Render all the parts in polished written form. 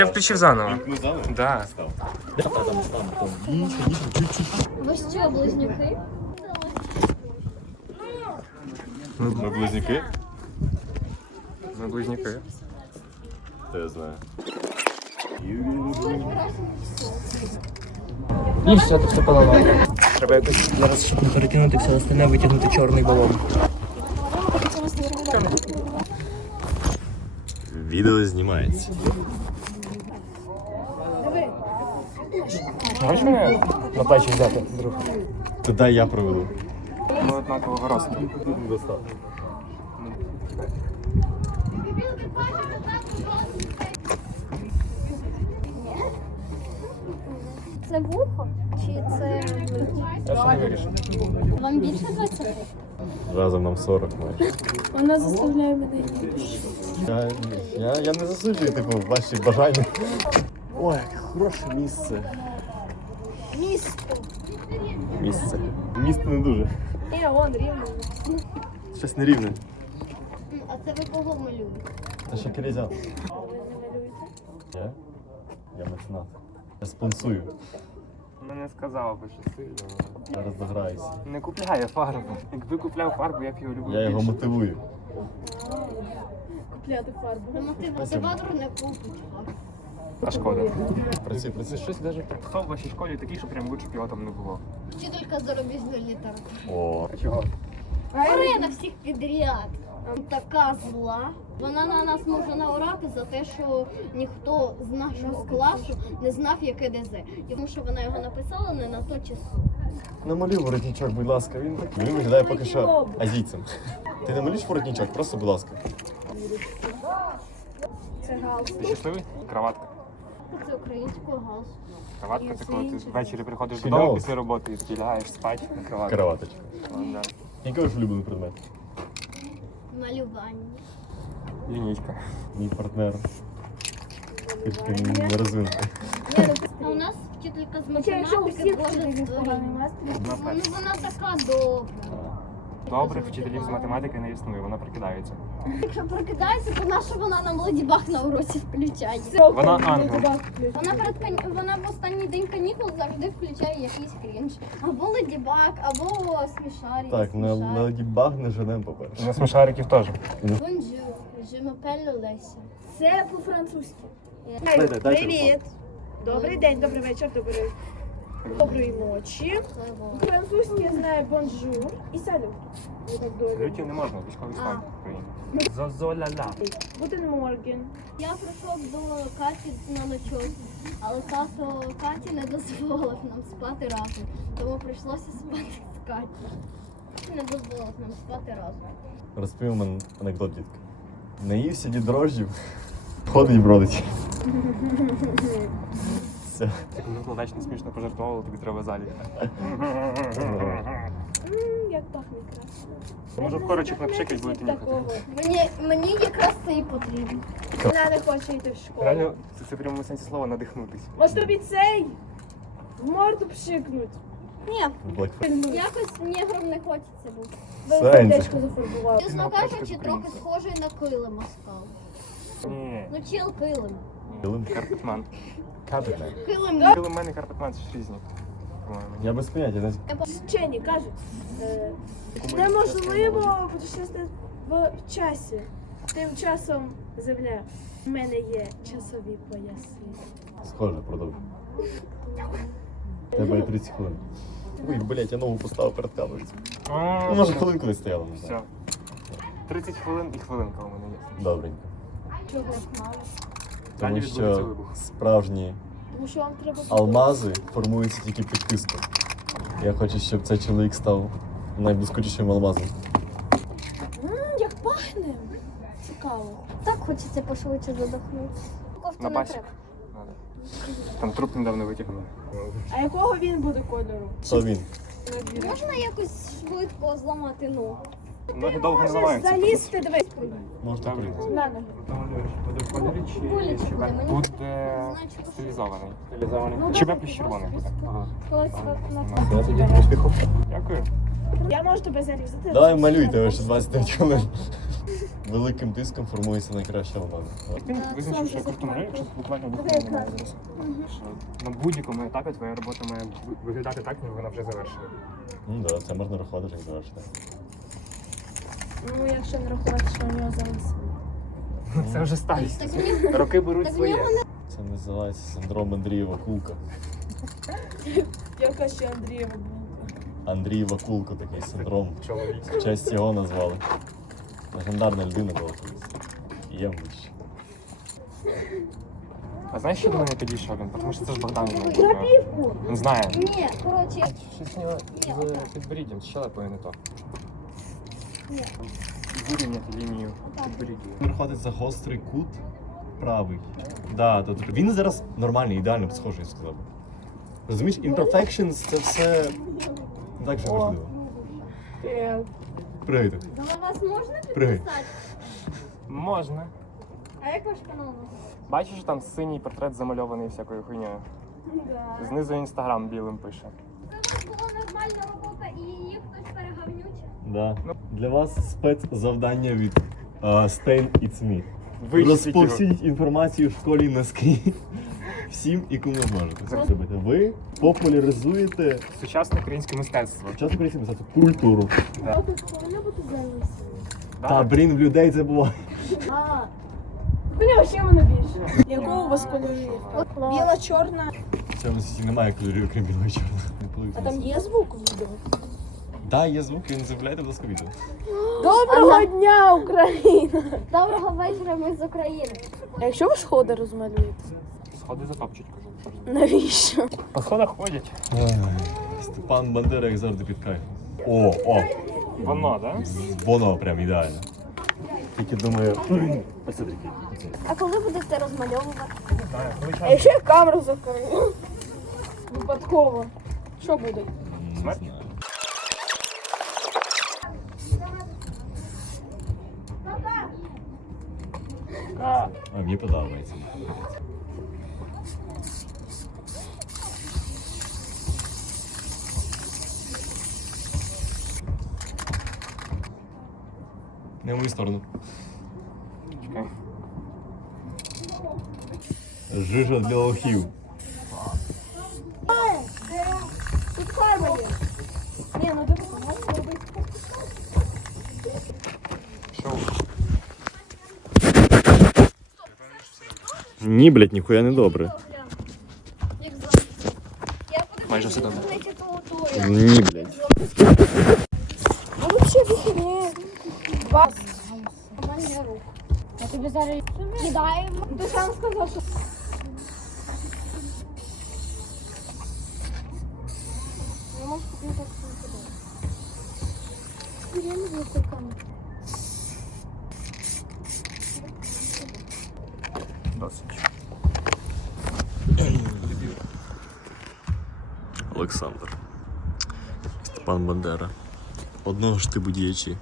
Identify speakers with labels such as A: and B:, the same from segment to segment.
A: Я включив заново.
B: заново?
A: Да.
C: Ви що, близнюки?
B: Ми близнюки?
A: Ми близнюки.
B: Та я знаю.
D: І все, тут все поламало. Треба якось зараз, щоб не перекинути все остальне, витягнути чорний балон.
B: Відео знімається.
D: Можеш мене на плечі взяти, друг?
B: Та дай я проведу.
A: Ми однакового росту.
B: Достатньо.
C: Це вухо? Чи це
A: Я ще не вирішив.
C: вам більше 20?
B: Разом нам 40 майже.
C: Вона заставляє мене.
B: Я не засуджую, типу, ваші бажання. Ой, яке хороше місце.
C: Місто.
B: Місце. Місто не дуже.
C: Он рівно.
B: Щось нерівне.
C: А це ви кого малюєте?
B: Та ще келезя. Я? Я меценат. Я спонсую.
A: Не сказав би, що сильно.
B: Зараз дограюся.
A: Не купляє фарбу. Якби купляв фарбу, я б його любив.
B: Я його
A: більше.
B: мотивую.
C: Купляти фарбу. Мотиватор не купить фарбу.
A: А шкода.
B: Працюй.
A: Щось навіть хто в вашій школі такий, що прям лучше б його там не було.
C: Вчителька зарубіжної літератури.
B: О,
A: Чого?
C: Марина всіх підряд. Така зла. Вона на нас може наорати за те, що ніхто з нашого класу не знав, яке ДЗ. Тому що вона його написала не на то число.
B: намалюй воротничок, будь ласка. Він виглядає поки що азійцем. Ти намалюєш воротничок, просто, будь ласка.
C: Це галс.
A: Ти щасливий? Краватка.
C: Це українського галс.
A: Краватка це коли ти ввечері приходиш
B: Філял.
A: додому після роботи і такий лягаєш спати на кроватку.
B: Кроваточка.
A: Да.
B: Який ваш улюблений предмет?
C: Малювання.
A: Лінійка.
B: Мій партнер. Трішки не розвинутий.
C: А у нас вчителька з математики боже створіння. Вона така добра.
A: Добрих вчителів з математики не існує, вона прикидається.
C: Якщо прокидається, то наша вона нам Леді Баг на уроці включає.
A: Вона ангел.
C: Вона в останній день канікул завжди включає якийсь крінж. Або Леді Баг, або смішарі.
B: Так, на Леді Баг не женемо, по-перше.
A: На смішариків теж.
C: Бонжур, je m'appelle Леся.
E: Це по-французьки.
B: Дайте
E: Привіт. Добрий день, добрий вечір, доброї ночі. Французьки знає бонжур і салют. Ви так добре.
A: Салютів не можна, військовий стан в Україні. Зозоля-ля.
E: Гутен Морген.
C: Я прийшов до Каті на ночовку, але тато Каті не дозволив нам спати разом, тому прийшлося спати з Катю. Не дозволив нам спати разом.
B: Розповів мене анекдот, дітка. Наївся дід дрожджів, ходить бродить. Все.
A: Це коли вечно смішно пожартувало, тобі треба залі.
E: Як пахне красно.
A: Може в корочок напшикать, будете нюхати.
C: Мені якраз це і потрібно.
E: Вона не хоче йти в школу.
A: Реально, це прямо в сенсі слова надихнутись.
E: Ось тобі цей в морду пшикнуть.
C: Ні,
B: Blackface.
C: якось негром не хочеться бути.
E: Сердечко зафарбував.
C: Чесно кажучи, трохи схожий на килима став.
A: Ні.
C: Ну чел килим.
B: Килим.
A: Карпетман.
B: Капітан.
C: Килим.
A: Килимен і карпетман це ж різні. По-моєму.
B: Я без поняття, не
E: Вчені кажуть, неможливо путешествувати в часі. Тим часом земля. У мене є часові пояси.
B: схоже, продовжуй. Тебе є 30 хвилин. Ой, блять, я ногу поставив перед камерою. Ну, може, хвилинку не стояла, не знаю.
A: Все. 30 хвилин і хвилинка у мене є.
B: Добренько.
C: Чого мало?
B: Тому
A: Далі відбудеться
B: що
A: вибух.
B: справжні
E: Тому що вам треба
B: алмази формуються тільки під тиском. Я хочу, щоб цей чоловік став найблискучішим алмазом.
E: Як пахне? Цікаво.
C: Так хочеться пошвидше задохнути. Кофту
A: На
C: не
A: басік.
C: треба.
A: Надо. Там труп недавно витягнули.
E: А якого він буде кольору?
B: Хто він?
C: Можна якось швидко зламати ногу?
A: Ноги довго не
E: Можеш
A: ламаються.
E: залізти, дивись.
B: Можна прийти.
E: На ноги.
A: Буде в кольорі чи
C: Кулечок буде, мені
A: буде
C: значить,
A: стилізований? Чи плюс червоний буде? Ага.
E: Ось
A: Я тоді успіху. Дякую.
E: Я можу тебе зарізати.
B: Давай малюйте, ви ще 29 хвилин. Великим тиском формується найкраща влада.
A: Ти визначив, що я круто малюю, якщо буквально ніхто не має зараз. Що на будь-якому етапі твоя робота має виглядати так, ніби вона вже завершена.
B: Ну так, це можна рахувати, як завершити.
E: Ну, якщо не рахувати, що у нього зараз.
A: Це вже старість.
C: Так мені
A: Роки беруть
C: так
A: своє.
B: Це називається синдром Андрієва Кулка.
E: Яка ще Андрієва булка.
B: Андрієва Кулка такий синдром.
A: Чоловік.
B: В честь його назвали. Легендарна людина була колись. І є вище.
A: А знаєш, що до мене підійшов він? Тому що це ж Богдан.
E: Крапівку!
A: Він знає.
C: Ні, коротше,
A: Щось у нього з підборіддям, з щелепою не то. Вирівняти лінію підборіддя.
B: Виходить за гострий кут правий. Да, то він зараз нормальний, ідеально схожий, я сказав. Розумієш, imperfections це все не так же важливо. Пригайте.
C: до вас можна
B: Пригай.
C: підписати?
A: Можна.
C: А як ваш канал?
A: Бачиш, там синій портрет замальований всякою хуйнею. Знизу інстаграм білим пише.
C: Це була нормальна робота і її хтось перегавнючив.
B: Да. Для вас спецзавдання від Stain It's Me.
A: Вичисліть його.
B: Розповсюдіть інформацію в школі наскрізь всім і кому можете це зробити. Ви популяризуєте
A: Сучасне українське мистецтво.
B: сучасну українську мистецтво, культуру.
A: Да.
B: Та, блін, в людей це буває.
E: Бля, ще мене більше. Якого у вас кольорів? Біла, чорна.
B: В цьому світі немає кольорів, крім білого і чорного.
E: А там є звук у відео?
B: Так, є звук, він заявляєте, будь ласка, відео.
E: Доброго дня, Україна!
C: Доброго вечора, ми з України.
E: А якщо ви сходи розмалюєте?
A: Сходи затопчуть, кажу.
E: Навіщо?
A: По сходах ходять.
B: Степан Бандера, як завжди, під кайфом. О,
A: Воно, да?
B: воно прям ідеально. Тільки думаю, посмотрите.
C: А коли будете розмальовувати?
A: Не знаю, коли
E: А
A: час.
E: якщо я камеру закрию? Випадково. Що буде?
A: Смерть?
B: А, мені подобається. Не в мою сторону.
A: Чекай.
B: Жижа для лохів.
E: Тут карма є. Ні, ну ти можеш робити.
A: Шоу.
B: Ні, блядь, ніхуя не добре.
C: Як завжди. Я
A: Майже все добре.
B: Ні, блядь.
E: Ну вообще вихідні. Вас.
C: Нормальний рух. Я тобі зараз кидаємо.
E: Ти сам сказав, що...
C: Ну, може, не так не Я не буду камеру.
A: Досить.
B: Олександр. Степан Бандера. Одного ж типу діячі.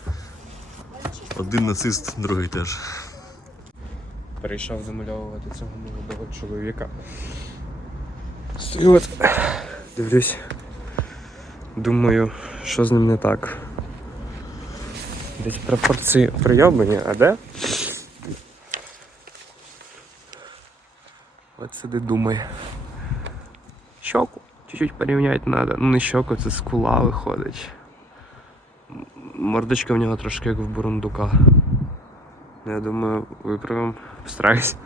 B: Один нацист, другий теж.
A: Перейшов замальовувати цього молодого чоловіка. Стою от, дивлюсь. Думаю, що з ним не так. Десь пропорції прийобані, а де? От сиди думає. Щоку чуть-чуть порівняти треба. Ну не щоку, це скула виходить. Мордочка в нього трошки як в бурундука. Я думаю, виправимо. Постараюсь.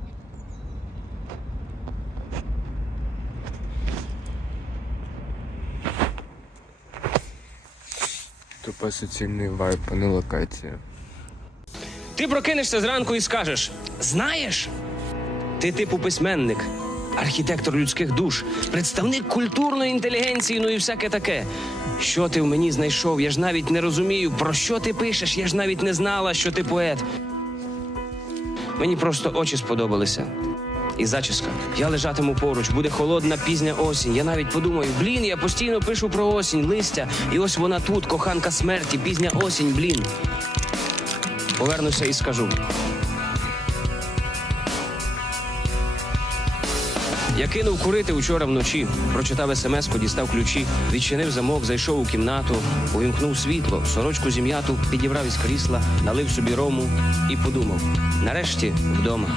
A: Тупо суцільний вайб, а не локація.
F: Ти прокинешся зранку і скажеш: знаєш, ти типу письменник, архітектор людських душ, представник культурної інтелігенції, ну і всяке таке. Що ти в мені знайшов? Я ж навіть не розумію, про що ти пишеш, я ж навіть не знала, що ти поет. Мені просто очі сподобалися. і зачіска. Я лежатиму поруч, буде холодна пізня осінь. Я навіть подумаю, блін, я постійно пишу про осінь, листя. І ось вона тут, коханка смерті, пізня осінь, блін. Повернуся і скажу. Я кинув курити учора вночі, прочитав смс-ку, дістав ключі, відчинив замок, зайшов у кімнату, увімкнув світло, сорочку зім'яту, підібрав із крісла, налив собі рому і подумав, нарешті вдома.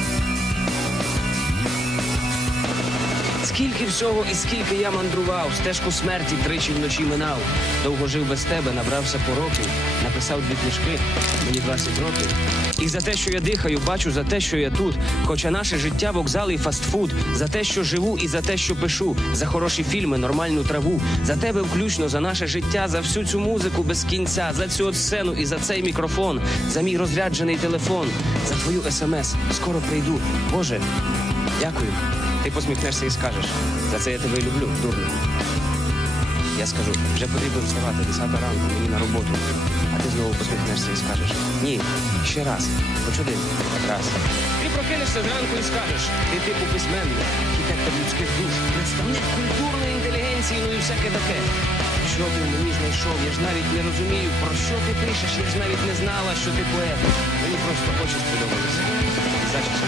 F: Скільки всього і скільки я мандрував, стежку смерті тричі вночі минав. Довго жив без тебе, набрався пороків, написав 2 книжки, мені 20 років. І за те, що я дихаю, бачу, за те, що я тут. Хоча наше життя вокзал і фастфуд. За те, що живу і за те, що пишу. За хороші фільми, нормальну траву. За тебе включно, за наше життя, за всю цю музику без кінця. За цю от сцену і за цей мікрофон. За мій розряджений телефон. За твою смс. Скоро прийду. Боже, дякую. Ти посміхнешся і скажеш, за це я тебе і люблю, дурню. Я скажу, вже потрібно вставати, 10 ранку, мені на роботу. А ти знову посміхнешся і скажеш, ні, ще раз, хоч один, раз. Ти прокинешся зранку і скажеш, ти типу письменник, архітектор людських душ, представник культурної інтелігенції, ну і всяке таке. Що ти в мені знайшов? Я ж навіть не розумію, про що ти пишеш, я ж навіть не знала, що ти поет. Мені просто очі сподобалися. Зачіска.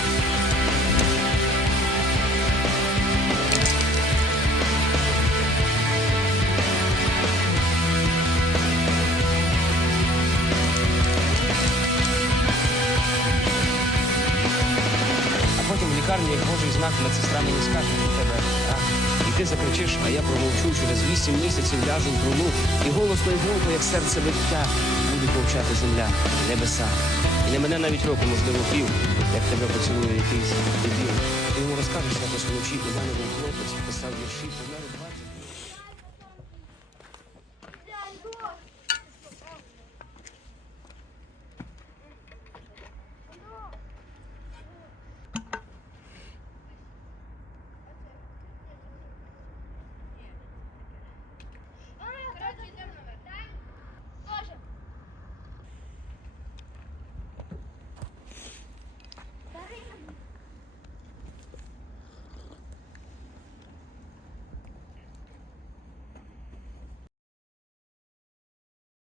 F: Лікарні, як Божий знак, медсестра мені скаже, що в тебе рак. І ти закричиш, а я промовчу, через 8 місяців ляжу в труну. І голосно і громко, як серце биття, буде повчати земля, небеса. І не мене навіть року, можливо, пів, як тебе поцілує якийсь дебіл.